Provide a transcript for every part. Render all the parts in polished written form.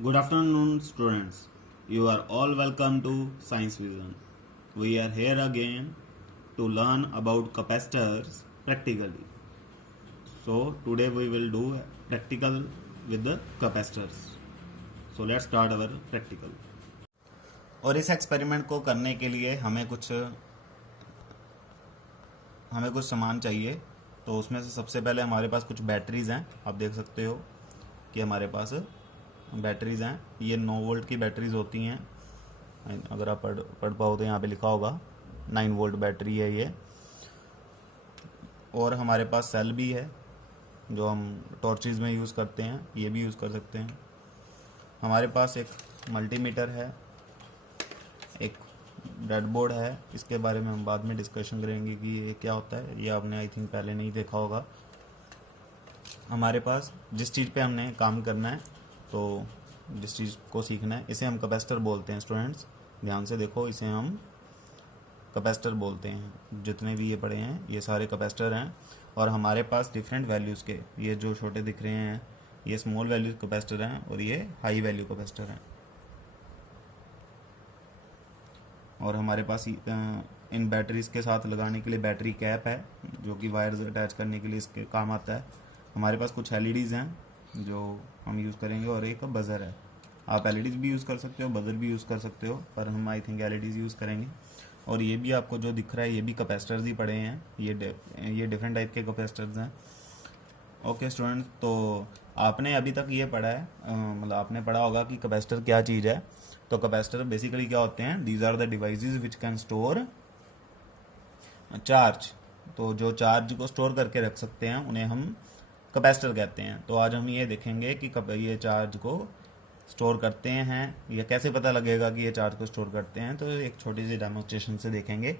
Good afternoon, students. You are all welcome to Science Vision. We are here again to learn about capacitors practically. So, today we will do practical with the capacitors. So, let's start our practical. और इस experiment को करने के लिए हमें कुछ सामान चाहिए। तो उसमें से सबसे पहले हमारे पास कुछ बैटरीज हैं। आप देख सकते हो कि हमारे पास बैटरीज हैं। ये 9 वोल्ट की बैटरीज होती हैं। अगर आप पढ़ पाओ तो यहाँ पे लिखा होगा 9 वोल्ट बैटरी है ये। और हमारे पास सेल भी है जो हम टॉर्चेस में यूज़ करते हैं, ये भी यूज़ कर सकते हैं। हमारे पास एक मल्टीमीटर है, एक ब्रेडबोर्ड है। इसके बारे में हम बाद में डिस्कशन करेंगे कि ये क्या होता है। ये आपने आई थिंक पहले नहीं देखा होगा। हमारे पास जिस चीज़ पे हमने काम करना है, तो जिस चीज़ को सीखना है, इसे हम कैपेसिटर बोलते हैं। स्टूडेंट्स ध्यान से देखो, इसे हम कैपेसिटर बोलते हैं। जितने भी ये पड़े हैं ये सारे कैपेसिटर हैं। और हमारे पास डिफरेंट वैल्यूज़ के, ये जो छोटे दिख रहे हैं ये स्मॉल वैल्यू कैपेसिटर हैं और ये हाई वैल्यू कैपेसिटर हैं। और हमारे पास इन बैटरीज के साथ लगाने के लिए बैटरी कैप है जो कि वायर्स अटैच करने के लिए इसके काम आता है। हमारे पास कुछ एलईडीज़ हैं जो हम यूज़ करेंगे और एक बज़र है। आप एलईडीज़ भी यूज़ कर सकते हो, बज़र भी यूज़ कर सकते हो, पर हम आई थिंक एलईडीज़ यूज़ करेंगे। और ये भी आपको जो दिख रहा है ये भी कैपेसिटर्स ही पड़े हैं। ये डिफरेंट टाइप के कैपेसिटर्स हैं। ओके स्टूडेंट्स, तो आपने अभी तक ये पढ़ा है, मतलब आपने पढ़ा होगा कि कैपेसिटर क्या चीज़ है। तो कैपेसिटर बेसिकली क्या होते हैं? These are the devices which can store charge. तो जो चार्ज को स्टोर करके रख सकते हैं उन्हें हम कैपेसिटर कहते हैं। तो आज हम ये देखेंगे कि कब ये चार्ज को स्टोर करते हैं या कैसे पता लगेगा कि ये चार्ज को स्टोर करते हैं। तो एक छोटी सी डेमोन्स्ट्रेशन से देखेंगे।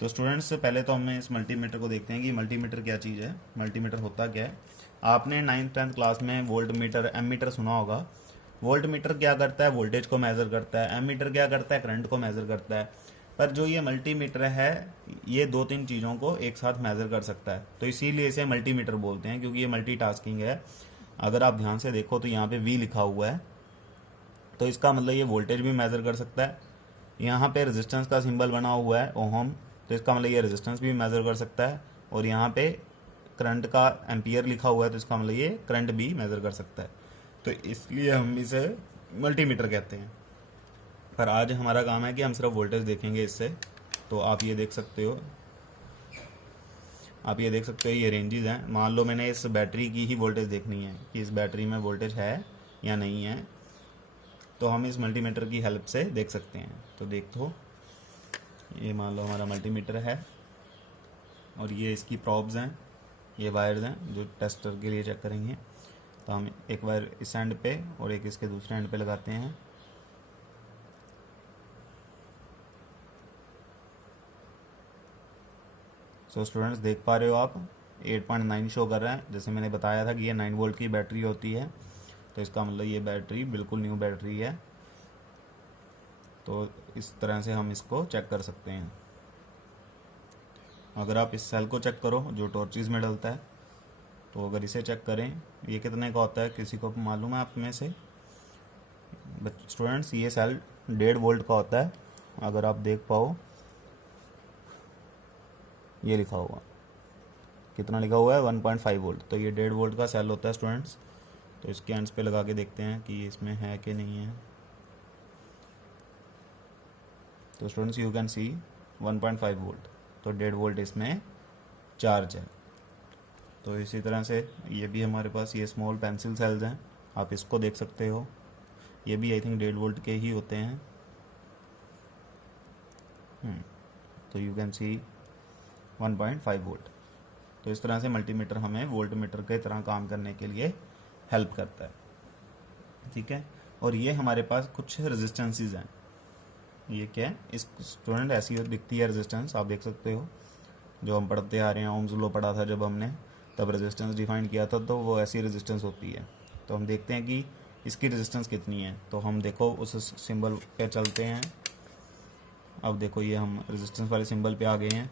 तो स्टूडेंट्स पहले तो हमें इस मल्टीमीटर को देखते हैं कि मल्टीमीटर क्या चीज़ है, मल्टीमीटर होता क्या है। आपने 9th-10th क्लास में वोल्ट मीटर, एमीटर सुना होगा। वोल्ट मीटर क्या करता है? वोल्टेज को मेज़र करता है। एमीटर क्या करता है? करंट को मेज़र करता है। पर जो ये मल्टीमीटर है ये 2-3 चीज़ों को एक साथ मेज़र कर सकता है। तो इसीलिए इसे मल्टीमीटर बोलते हैं, क्योंकि ये मल्टीटास्किंग है। अगर आप ध्यान से देखो तो यहाँ पे वी लिखा हुआ है, तो इसका मतलब ये वोल्टेज भी मेज़र कर सकता है। यहाँ पे रेजिस्टेंस का सिंबल बना हुआ है ओहम, तो इसका मतलब ये रेजिस्टेंस भी मेज़र कर सकता है। और यहाँ पे करंट का एम्पियर लिखा हुआ है, तो इसका मतलब ये करंट भी मेज़र कर सकता है। तो इसलिए हम इसे मल्टीमीटर कहते हैं। पर आज हमारा काम है कि हम सिर्फ वोल्टेज देखेंगे इससे। तो आप ये देख सकते हो, ये रेंजेस हैं। मान लो मैंने इस बैटरी की ही वोल्टेज देखनी है कि इस बैटरी में वोल्टेज है या नहीं है, तो हम इस मल्टीमीटर की हेल्प से देख सकते हैं। तो देखो, ये मान लो हमारा मल्टीमीटर है और ये इसकी प्रॉब्स हैं, ये वायर्स हैं जो टेस्टर के लिए चेक करेंगे। तो हम एक वायर इस एंड पे और एक इसके दूसरे एंड पे लगाते हैं। सो स्टूडेंट्स देख पा रहे हो आप 8.9 शो कर रहा है। जैसे मैंने बताया था कि ये 9 वोल्ट की बैटरी होती है, तो इसका मतलब ये बैटरी बिल्कुल न्यू बैटरी है। तो इस तरह से हम इसको चेक कर सकते हैं। अगर आप इस सेल को चेक करो जो टॉर्चेस में डलता है, तो अगर इसे चेक करें ये कितने का होता है, किसी को मालूम है आप में से? स्टूडेंट्स ये सेल 1.5 वोल्ट का होता है। अगर आप देख पाओ ये लिखा हुआ, कितना लिखा हुआ है? 1.5 वोल्ट। तो ये 1.5 वोल्ट का सेल होता है स्टूडेंट्स। तो इसके एंड्स पे लगा के देखते हैं कि इसमें है कि नहीं है। तो students you can see 1.5 volt, तो 1.5 वोल्ट इसमें चार्ज है। तो इसी तरह से ये भी हमारे पास ये स्मॉल पेंसिल सेल्स हैं, आप इसको देख सकते हो। ये भी आई थिंक 1.5 वोल्ट के ही होते हैं। तो यू कैन सी 1.5 वोल्ट। तो इस तरह से मल्टीमीटर हमें वोल्ट मीटर के तरह काम करने के लिए हेल्प करता है, ठीक है। और ये हमारे पास कुछ रेजिस्टेंसेस हैं। ये क्या है? इस स्टूडेंट ऐसी दिखती है रेजिस्टेंस, आप देख सकते हो। जो हम पढ़ते आ रहे हैं, ओम्स लॉ पढ़ा था जब हमने, तब रेजिस्टेंस डिफाइन किया था, तो वो ऐसी रेजिस्टेंस होती है। तो हम देखते हैं कि इसकी रेजिस्टेंस कितनी है। तो हम देखो उस सिंबल पे चलते हैं। अब देखो ये हम रेजिस्टेंस वाले सिंबल पे आ गए हैं।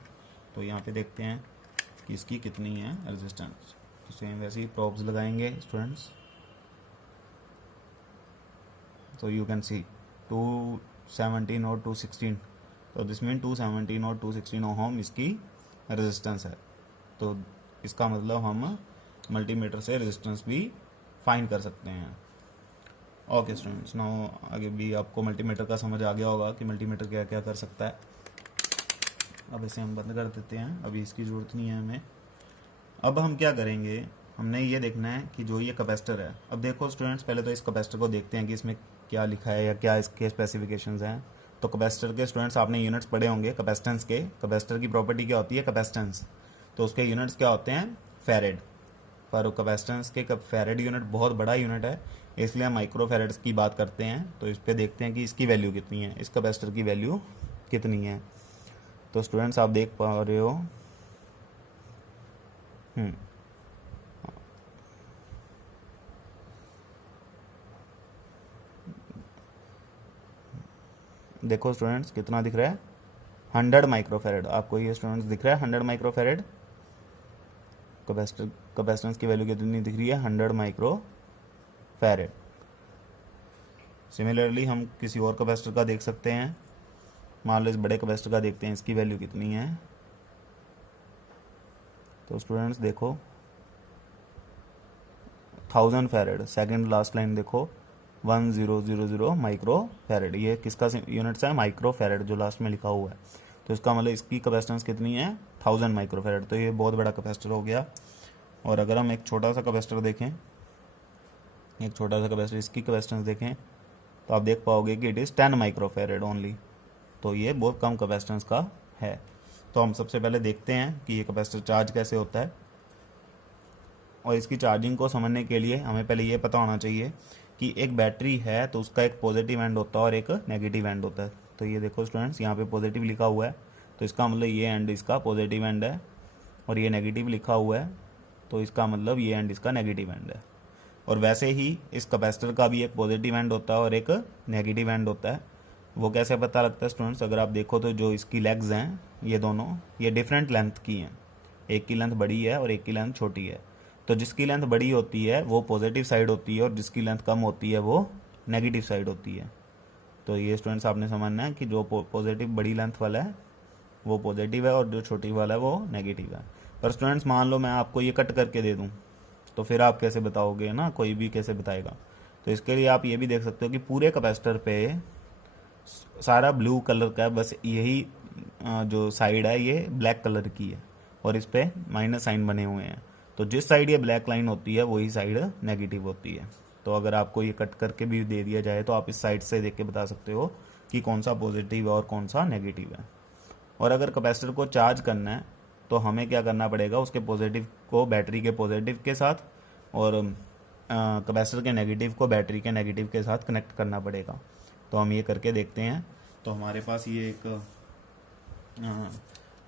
तो यहाँ पे देखते हैं कि इसकी कितनी है रेजिस्टेंस। तो सेम वैसे ही प्रॉब्स लगाएंगे स्टूडेंट्स। तो यू कैन सी 217 और 216, तो दिस मीन 217 और 216 ओहम इसकी रेजिस्टेंस है। तो इसका मतलब हम मल्टीमीटर से रेजिस्टेंस भी फाइंड कर सकते हैं। ओके स्टूडेंट्स, नाउ आगे भी आपको मल्टीमीटर का समझ आ गया होगा कि मल्टीमीटर क्या क्या कर सकता है। अब इसे हम बंद कर देते हैं, अभी इसकी ज़रूरत नहीं है हमें। अब हम क्या करेंगे, हमने ये देखना है कि जो ये कैपेसिटर है, अब देखो स्टूडेंट्स पहले तो इस कैपेसिटर को देखते हैं कि इसमें क्या लिखा है या क्या इसके स्पेसिफिकेशंस हैं। तो कैपेसिटर के स्टूडेंट्स आपने यूनिट्स पढ़े होंगे कैपेसिटेंस के। कैपेसिटर की प्रॉपर्टी क्या होती है, कैपेसिटेंस, तो उसके यूनिट्स क्या होते हैं, फेरेड। पर कैपेसिटेंस के फेरेड यूनिट बहुत बड़ा यूनिट है, इसलिए हम माइक्रो फेरेड्स की बात करते हैं। तो इस पर देखते हैं कि इसकी वैल्यू कितनी है, इस कैपेसिटर की वैल्यू कितनी है। तो स्टूडेंट्स आप देख पा रहे हो, देखो स्टूडेंट्स कितना दिख रहा है, 100 माइक्रोफेरेड। आपको ये स्टूडेंट्स दिख रहा है 100 माइक्रोफेरेड। कैपेसिटेंस की वैल्यू कितनी दिख रही है, 100 माइक्रोफेरेड। सिमिलरली हम किसी और कैपेसिटर का देख सकते हैं, मान लो इस बड़े कैपेसिटर का देखते हैं, इसकी वैल्यू कितनी है। तो स्टूडेंट्स देखो 1000 फेरेड, सेकंड लास्ट लाइन देखो 1000 माइक्रो फेरेड, ये किसका यूनिट्स है, माइक्रो फेरेड जो लास्ट में लिखा हुआ है। तो इसका मतलब इसकी कैपेसिटेंस कितनी है, 1000 माइक्रो फेरेड। तो ये बहुत बड़ा कैपेसिटर हो गया। और अगर हम एक छोटा सा कैपेसिटर देखें, एक छोटा सा कैपेसिटर, इसकी कैपेसिटेंस देखें, तो आप देख पाओगे कि इट इज़ 10 माइक्रो फेरेड ओनली। तो ये बहुत कम कैपेसिटेंस का है। तो हम सबसे पहले देखते हैं कि ये कैपेसिटर चार्ज कैसे होता है। और इसकी चार्जिंग को समझने के लिए हमें पहले ये पता होना चाहिए कि एक बैटरी है तो उसका एक पॉजिटिव एंड होता है और एक नेगेटिव एंड होता है। तो ये देखो स्टूडेंट्स, यहाँ पे पॉजिटिव लिखा हुआ है, तो इसका मतलब ये एंड इसका पॉजिटिव एंड है, और ये नेगेटिव लिखा हुआ है, तो इसका मतलब ये एंड इसका नेगेटिव एंड है। और वैसे ही इस कैपेसिटर का भी एक पॉजिटिव एंड होता है और एक नेगेटिव एंड होता है। वो कैसे पता लगता है स्टूडेंट्स, अगर आप देखो तो जो इसकी लेग्स हैं ये दोनों, ये डिफरेंट लेंथ की हैं, एक की लेंथ बड़ी है और एक की लेंथ छोटी है। तो जिसकी लेंथ बड़ी होती है वो पॉजिटिव साइड होती है और जिसकी लेंथ कम होती है वो नेगेटिव साइड होती है। तो ये स्टूडेंट्स आपने समझना है कि जो पॉजिटिव बड़ी लेंथ वाला है वो पॉजिटिव है और जो छोटी वाला है वो नेगेटिव है। पर स्टूडेंट्स मान लो मैं आपको ये कट करके दे दूँ, तो फिर आप कैसे बताओगे ना, कोई भी कैसे बताएगा। तो इसके लिए आप ये भी देख सकते हो कि पूरे कैपेसिटर पे सारा ब्लू कलर का है, बस यही जो साइड है ये ब्लैक कलर की है और इस पर माइनस साइन बने हुए हैं। तो जिस साइड ये ब्लैक लाइन होती है वही साइड नेगेटिव होती है। तो अगर आपको ये कट करके भी दे दिया जाए तो आप इस साइड से देख के बता सकते हो कि कौन सा पॉजिटिव है और कौन सा नेगेटिव है। और अगर कैपेसिटर को चार्ज करना है तो हमें क्या करना पड़ेगा, उसके पॉजिटिव को बैटरी के पॉजिटिव के साथ और कैपेसिटर के नेगेटिव को बैटरी के नेगेटिव के साथ कनेक्ट करना पड़ेगा। तो हम ये करके देखते हैं। तो हमारे पास ये एक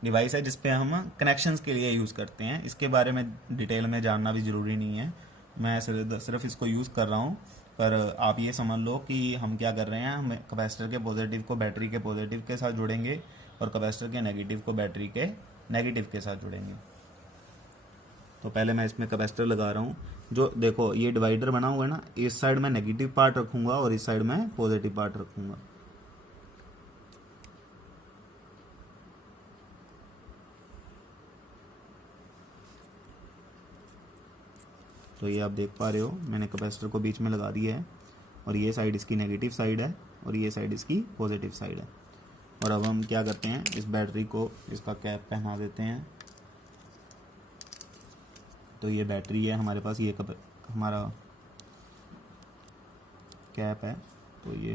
डिवाइस है जिस पे हम कनेक्शंस के लिए यूज़ करते हैं। इसके बारे में डिटेल में जानना भी ज़रूरी नहीं है, मैं सिर्फ इसको यूज़ कर रहा हूँ। पर आप ये समझ लो कि हम क्या कर रहे हैं, हम कैपेसिटर के पॉजिटिव को बैटरी के पॉजिटिव के साथ जोड़ेंगे और कैपेसिटर के नेगेटिव को बैटरी के नेगेटिव के साथ जोड़ेंगे। तो पहले मैं इसमें कैपेसिटर लगा रहा हूँ। जो देखो ये डिवाइडर बना हुआ है ना, इस साइड में नेगेटिव पार्ट रखूँगा और इस साइड में पॉजिटिव पार्ट रखूँगा। तो ये आप देख पा रहे हो मैंने कैपेसिटर को बीच में लगा दिया है और ये साइड इसकी नेगेटिव साइड है और ये साइड इसकी पॉजिटिव साइड है। और अब हम क्या करते हैं, इस बैटरी को इसका कैप पहना देते हैं। तो ये बैटरी है हमारे पास, ये हमारा कैप है। तो ये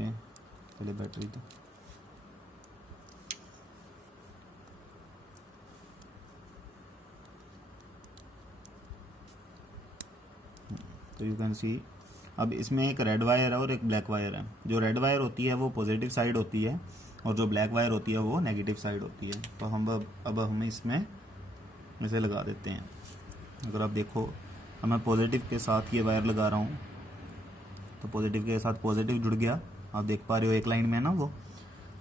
पहले बैटरी तो यू कैन सी, अब इसमें एक रेड वायर है और एक ब्लैक वायर है। जो रेड वायर होती है वो पॉजिटिव साइड होती है और जो ब्लैक वायर होती है वो नेगेटिव साइड होती है। तो अब हम इसमें इसे लगा देते हैं। अगर आप देखो, अब मैं पॉजिटिव के साथ ये वायर लगा रहा हूँ तो पॉजिटिव के साथ पॉजिटिव जुड़ गया, आप देख पा रहे हो एक लाइन में ना वो।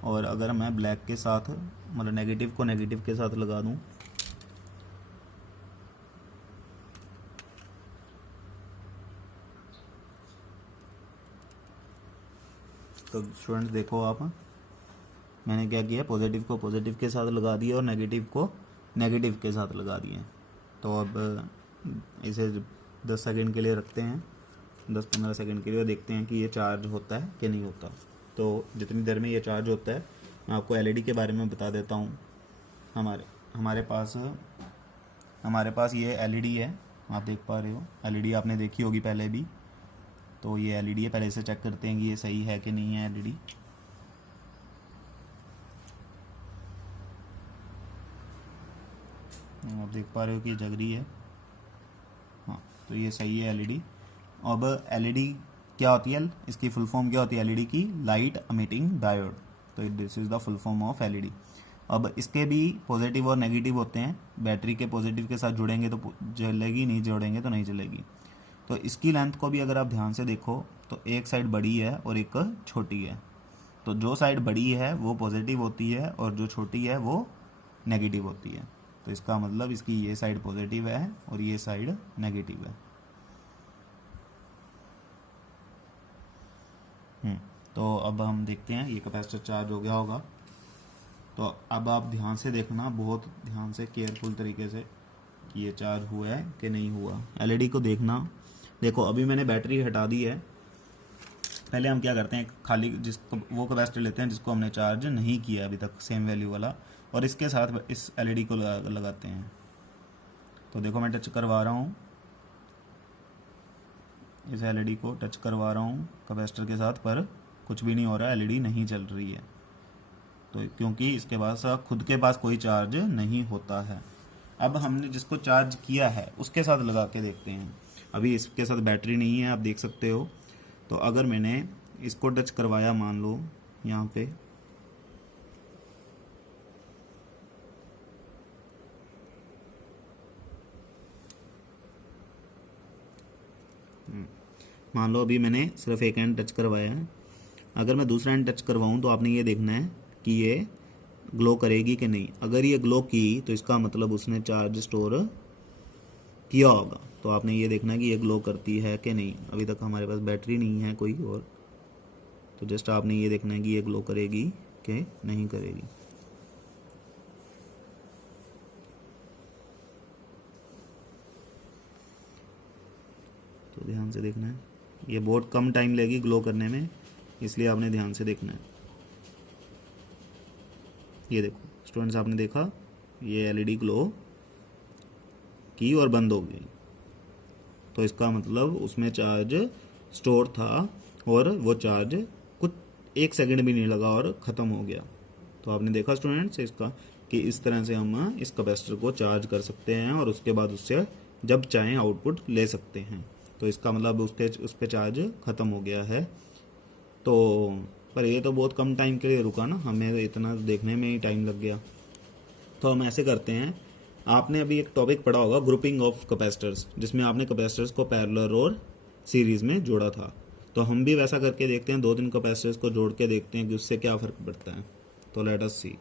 और अगर मैं ब्लैक के साथ मतलब नेगेटिव को नेगेटिव के साथ लगा दूँ तो स्टूडेंट्स देखो आप, मैंने क्या किया, पॉजिटिव को पॉजिटिव के साथ लगा दिया और नेगेटिव को नेगेटिव के साथ लगा दिए। तो अब इसे 10 सेकंड के लिए रखते हैं, 10-15 सेकंड के लिए, और देखते हैं कि ये चार्ज होता है कि नहीं होता। तो जितनी देर में ये चार्ज होता है, मैं आपको एलईडी के बारे में बता देता हूँ। हमारे पास ये एलईडी है, आप देख पा रहे हो। एलईडी आपने देखी होगी पहले भी। तो ये एलईडी है, पहले इसे चेक करते हैं कि ये सही है कि नहीं है एलईडी। आप देख पा रहे हो कि ये जग रही है। हाँ, तो ये सही है एलईडी। अब एलईडी क्या होती है, इसकी फुल फॉर्म क्या होती है एलईडी की? Light emitting diode. तो this is the full form of LED. अब इसके भी पॉजिटिव और नेगेटिव होते हैं। बैटरी के पॉजिटिव के साथ जुड़ेंगे तो जलेगी, नहीं जोड़ेंगे तो नहीं जलेगी। तो इसकी लेंथ को भी अगर आप ध्यान से देखो तो एक साइड बड़ी है और एक छोटी है। तो जो साइड बड़ी है वो पॉजिटिव होती है और जो छोटी है वो नेगेटिव होती है। तो इसका मतलब इसकी ये साइड पॉजिटिव है और ये साइड नेगेटिव है। तो अब हम देखते हैं ये कैपेसिटर चार्ज हो गया होगा। तो अब आप ध्यान से देखना, बहुत ध्यान से, केयरफुल तरीके से, कि ये चार्ज हुआ है कि नहीं हुआ। एलईडी को देखना। देखो अभी मैंने बैटरी हटा दी है। पहले हम क्या करते हैं, खाली जिसको वो कैपेसिटर लेते हैं जिसको हमने चार्ज नहीं किया अभी तक, सेम वैल्यू वाला, और इसके साथ इस एलईडी को लगाते हैं। तो देखो मैं टच करवा रहा हूँ, इस एलईडी को टच करवा रहा हूँ कैपेसिटर के साथ, पर कुछ भी नहीं हो रहा, एलईडी नहीं चल रही है। तो क्योंकि इसके पास खुद के पास कोई चार्ज नहीं होता है। अब हमने जिसको चार्ज किया है उसके साथ लगा के देखते हैं। अभी इसके साथ बैटरी नहीं है, आप देख सकते हो। तो अगर मैंने इसको टच करवाया, मान लो यहाँ पे, मान लो अभी मैंने सिर्फ एक एंड टच करवाया है। अगर मैं दूसरा एंड टच करवाऊँ तो आपने ये देखना है कि ये ग्लो करेगी कि नहीं। अगर ये ग्लो की तो इसका मतलब उसने चार्ज स्टोर किया होगा। तो आपने ये देखना है कि ये ग्लो करती है कि नहीं। अभी तक हमारे पास बैटरी नहीं है कोई और, तो जस्ट आपने ये देखना है कि ये ग्लो करेगी कि नहीं करेगी। तो ध्यान से देखना है, ये बहुत कम टाइम लेगी ग्लो करने में, इसलिए आपने ध्यान से देखना है। ये देखो स्टूडेंट्स, आपने देखा ये एलईडी ग्लो की और बंद हो गई। तो इसका मतलब उसमें चार्ज स्टोर था और वो चार्ज कुछ 1 सेकंड भी नहीं लगा और ख़त्म हो गया। तो आपने देखा स्टूडेंट्स इसका, कि इस तरह से हम इस कैपेसिटर को चार्ज कर सकते हैं और उसके बाद उससे जब चाहें आउटपुट ले सकते हैं। तो इसका मतलब उस पर चार्ज ख़त्म हो गया है। तो पर ये तो बहुत कम टाइम के लिए रुका ना, हमें तो इतना देखने में ही टाइम लग गया। तो हम ऐसे करते हैं, आपने अभी एक टॉपिक पढ़ा होगा ग्रुपिंग ऑफ कैपेसिटर्स, जिसमें आपने कैपेसिटर्स को पैरेलल और सीरीज़ में जोड़ा था। तो हम भी वैसा करके देखते हैं, 2-3 कैपेसिटर्स को जोड़ के देखते हैं कि उससे क्या फ़र्क पड़ता है। तो लेट अस सी।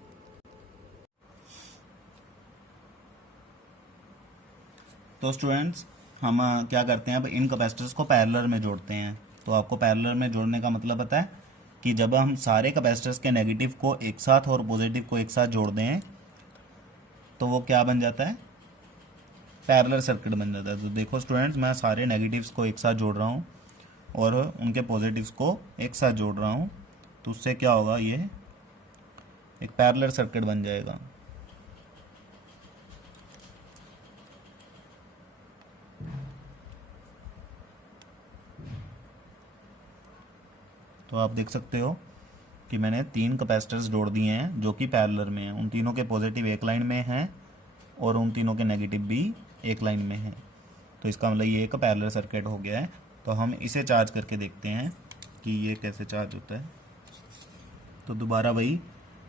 तो स्टूडेंट्स हम क्या करते हैं, अब इन कैपेसिटर्स को पैरेलल में जोड़ते हैं। तो आपको पैरेलल में जोड़ने का मतलब पता है कि जब हम सारे कैपेसिटर्स के नेगेटिव को एक साथ और पॉजिटिव को एक साथ जोड़ दें तो वो क्या बन जाता है, पैरेलल सर्किट बन जाता है। तो देखो स्टूडेंट्स, मैं सारे नेगेटिव्स को एक साथ जोड़ रहा हूँ और उनके पॉजिटिव्स को एक साथ जोड़ रहा हूँ। तो उससे क्या होगा, ये एक पैरेलल सर्किट बन जाएगा। तो आप देख सकते हो कि मैंने 3 कैपेसिटर्स जोड़ दिए हैं जो कि पैरेलल में हैं। उन तीनों के पॉजिटिव एक लाइन में हैं और उन तीनों के नेगेटिव भी एक लाइन में हैं। तो इसका मतलब ये एक पैरेलल सर्किट हो गया है। तो हम इसे चार्ज करके देखते हैं कि ये कैसे चार्ज होता है। तो दोबारा वही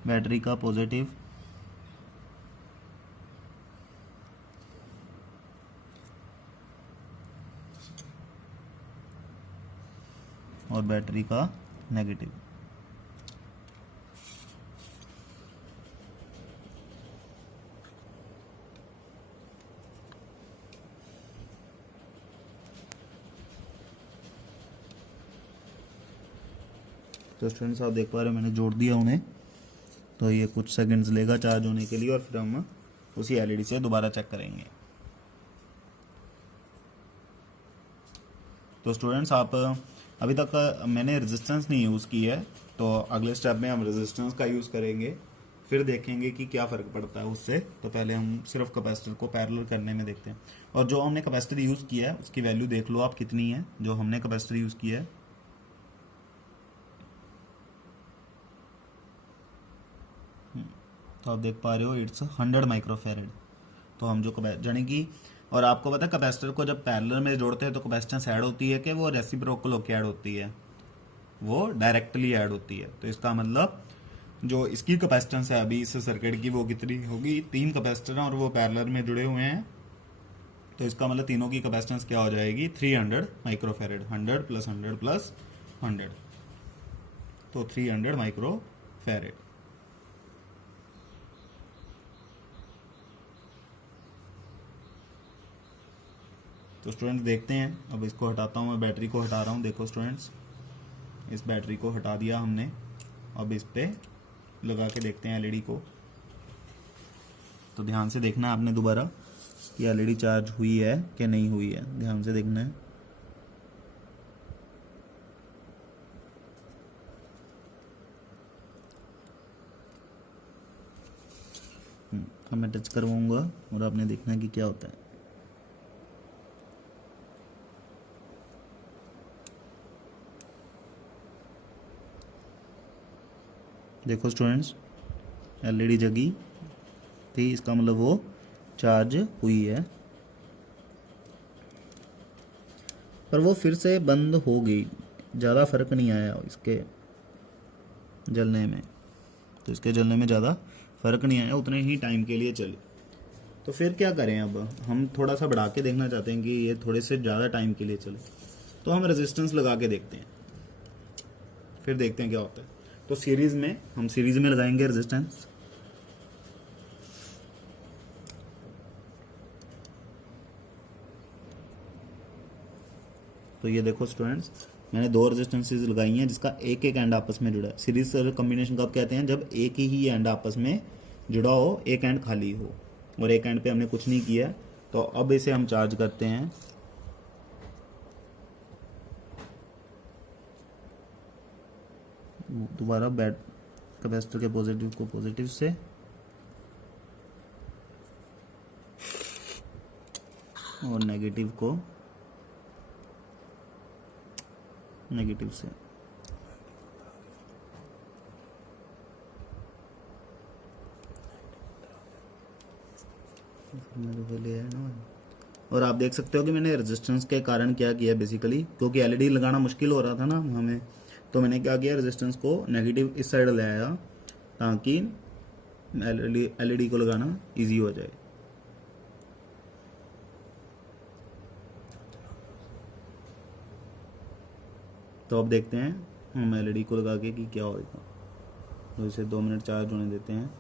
बैटरी का पॉजिटिव और बैटरी का नेगेटिव। तो स्टूडेंट्स आप देख पा रहे हो मैंने जोड़ दिया उन्हें, तो ये कुछ सेकंड्स लेगा चार्ज होने के लिए और फिर हम उसी एलईडी से दोबारा चेक करेंगे। तो स्टूडेंट्स आप अभी तक मैंने रेजिस्टेंस नहीं यूज़ की है, तो अगले स्टेप में हम रेजिस्टेंस का यूज़ करेंगे, फिर देखेंगे कि क्या फ़र्क पड़ता है उससे। तो पहले हम सिर्फ कैपेसिटर को पैरेलल करने में देखते हैं। और जो हमने कैपेसिटर यूज़ किया है उसकी वैल्यू देख लो आप कितनी है। जो हमने कैपेसिटर यूज़ किया है तो आप देख पा रहे हो इट्स 100 माइक्रोफेरेड। तो हम जो जाने की, और आपको पता है कैपेसिटर को जब पैरेलल में जोड़ते हैं तो कैपेसिटेंस ऐड होती है कि वो रेसिप्रोकल होकर ऐड होती है, वो डायरेक्टली ऐड होती है। तो इसका मतलब जो इसकी कैपेसिटेंस है अभी इस सर्किट की वो कितनी होगी, 3 कैपेसिटर हैं और वो पैरेलल में जुड़े हुए हैं, तो इसका मतलब तीनों की कैपेसिटेंस क्या हो जाएगी 300 माइक्रोफेरेड। 100 प्लस 100 प्लस 100, तो 300 माइक्रोफेरेड। तो स्टूडेंट्स देखते हैं, अब इसको हटाता हूँ मैं, बैटरी को हटा रहा हूँ। देखो स्टूडेंट्स इस बैटरी को हटा दिया हमने, अब इस पे लगा के देखते हैं एलईडी को। तो ध्यान से देखना आपने दोबारा कि एलईडी चार्ज हुई है कि नहीं हुई है, ध्यान से देखना है। अब मैं टच करवाऊंगा और आपने देखना है कि क्या होता है। देखो स्टूडेंट्स एलईडी जगी थी, इसका मतलब वो चार्ज हुई है, पर वो फिर से बंद हो गई। ज़्यादा फर्क नहीं आया इसके जलने में, तो इसके जलने में ज़्यादा फर्क नहीं आया, उतने ही टाइम के लिए चली। तो फिर क्या करें, अब हम थोड़ा सा बढ़ा के देखना चाहते हैं कि ये थोड़े से ज़्यादा टाइम के लिए चले, तो हम रेजिस्टेंस लगा के देखते हैं, फिर देखते हैं क्या होता है। तो हम सीरीज़ में लगाएंगे रेजिस्टेंस। तो ये देखो स्टूडेंट्स मैंने 2 रेजिस्टेंसेस लगाई हैं जिसका एक एक एंड आपस में जुड़ा है। सीरीज कॉम्बिनेशन कब कहते हैं, जब एक ही एंड आपस में जुड़ा हो, एक एंड खाली हो, और एक एंड पे हमने कुछ नहीं किया। तो अब इसे हम चार्ज करते हैं। दोबारा कैपेसिटर के पॉजिटिव को पॉजिटिव से और नेगेटिव को नेगेटिव से। और आप देख सकते हो कि मैंने रेजिस्टेंस के कारण क्या किया बेसिकली, क्योंकि एलईडी लगाना मुश्किल हो रहा था ना हमें, तो मैंने क्या किया रेजिस्टेंस को नेगेटिव इस साइड ले आया ताकि एलईडी को लगाना इजी हो जाए। तो अब देखते हैं हम एलईडी को लगा के कि क्या होगा। तो इसे 2 मिनट चार्ज होने देते हैं।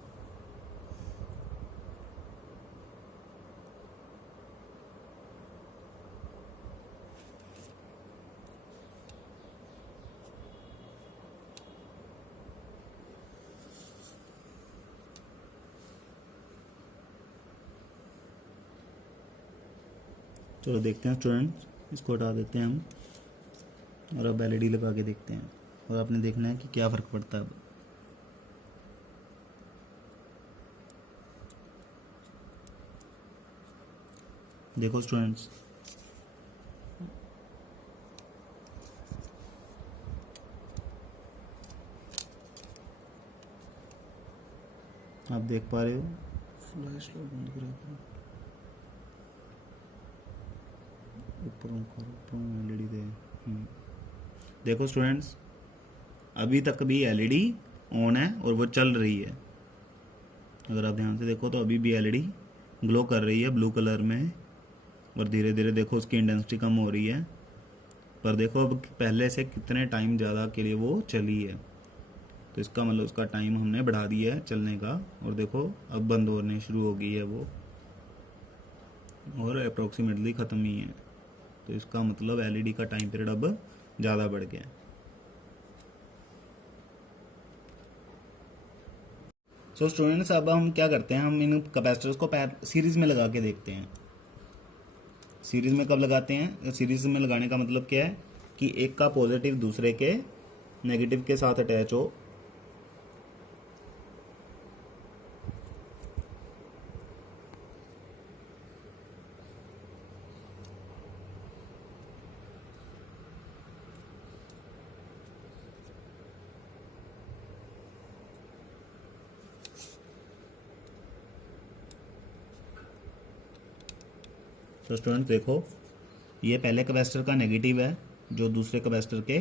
चलो देखते हैं स्टूडेंट्स, इसको हटा देते हैं हम और अब एलईडी लगा के देखते हैं, और आपने देखना है कि क्या फ़र्क पड़ता है। अब देखो स्टूडेंट्स आप देख पा रहे हो, फ्लैश लाइट बंद करो, ऊपर एलईडी दे। देखो स्टूडेंट्स अभी तक भी एलईडी ऑन है और वो चल रही है। अगर आप ध्यान से देखो तो अभी भी एलईडी ग्लो कर रही है ब्लू कलर में, और धीरे धीरे देखो उसकी इंटेंसिटी कम हो रही है। पर देखो अब पहले से कितने टाइम ज़्यादा के लिए वो चली है, तो इसका मतलब उसका टाइम हमने बढ़ा दिया है चलने का। और देखो अब बंद होने शुरू हो गई है वो, और अप्रोक्सीमेटली ख़त्म ही है। तो इसका मतलब एलईडी का टाइम पीरियड अब ज़्यादा बढ़ गया है। सो स्टूडेंट्स अब हम क्या करते हैं, हम इन कैपेसिटर्स को सीरीज़ में लगा के देखते हैं। सीरीज़ में कब लगाते हैं? सीरीज़ में लगाने का मतलब क्या है कि एक का पॉजिटिव दूसरे के नेगेटिव के साथ अटैच हो, तो स्टूडेंट्स देखो, ये पहले कैपेसिटर का नेगेटिव है जो दूसरे कैपेसिटर के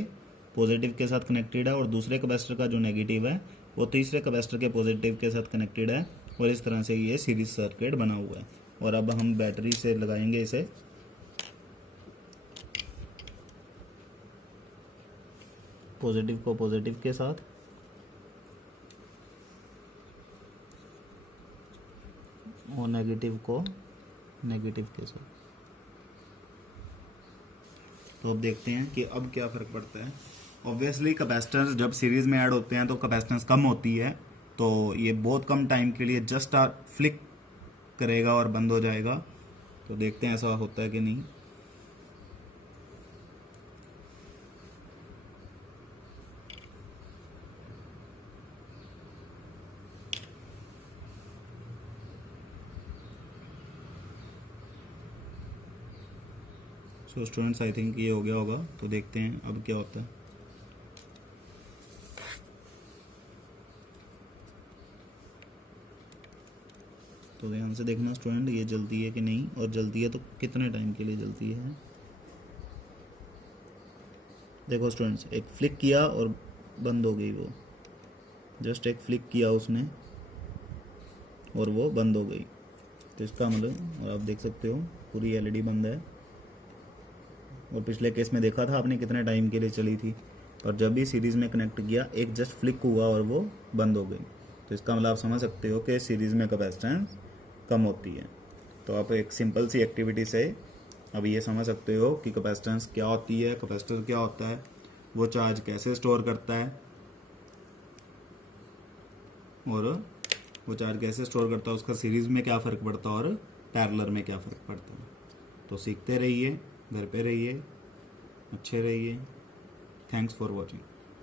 पॉजिटिव के साथ कनेक्टेड है, और दूसरे कैपेसिटर का जो नेगेटिव है वो तीसरे कैपेसिटर के पॉजिटिव के साथ कनेक्टेड है, और इस तरह से ये सीरीज सर्किट बना हुआ है। और अब हम बैटरी से लगाएंगे इसे। पॉजिटिव को पॉजिटिव के साथ और नेगेटिव को नेगेटिव के साथ। तो अब देखते हैं कि अब क्या फ़र्क पड़ता है। ऑब्वियसली कैपेसिटर्स जब सीरीज़ में ऐड होते हैं तो कैपेसिटेंस कम होती है, तो ये बहुत कम टाइम के लिए जस्ट फ्लिक करेगा और बंद हो जाएगा। तो देखते हैं ऐसा होता है कि नहीं। सो स्टूडेंट्स आई थिंक ये हो गया होगा, तो देखते हैं अब क्या होता है। तो ध्यान से देखना स्टूडेंट, ये जलती है कि नहीं, और जलती है तो कितने टाइम के लिए जलती है। देखो स्टूडेंट्स, एक फ्लिक किया और बंद हो गई वो, जस्ट एक फ्लिक किया उसने और वो बंद हो गई। तो इसका मतलब, और आप देख सकते हो पूरी एलईडी बंद है। और पिछले केस में देखा था आपने कितने टाइम के लिए चली थी, और जब भी सीरीज़ में कनेक्ट किया एक जस्ट फ्लिक हुआ और वो बंद हो गई। तो इसका मतलब आप समझ सकते हो कि सीरीज़ में कैपेसिटेंस कम होती है। तो आप एक सिंपल सी एक्टिविटी से अब ये समझ सकते हो कि कैपेसिटेंस क्या होती है, कैपेसिटर क्या होता है, वो चार्ज कैसे स्टोर करता है, और वो चार्ज कैसे स्टोर करता है, उसका सीरीज़ में क्या फ़र्क पड़ता है और पैरेलल में क्या फ़र्क पड़ता है। तो सीखते रहिए, घर पे रहिए, अच्छे रहिए। Thanks for watching.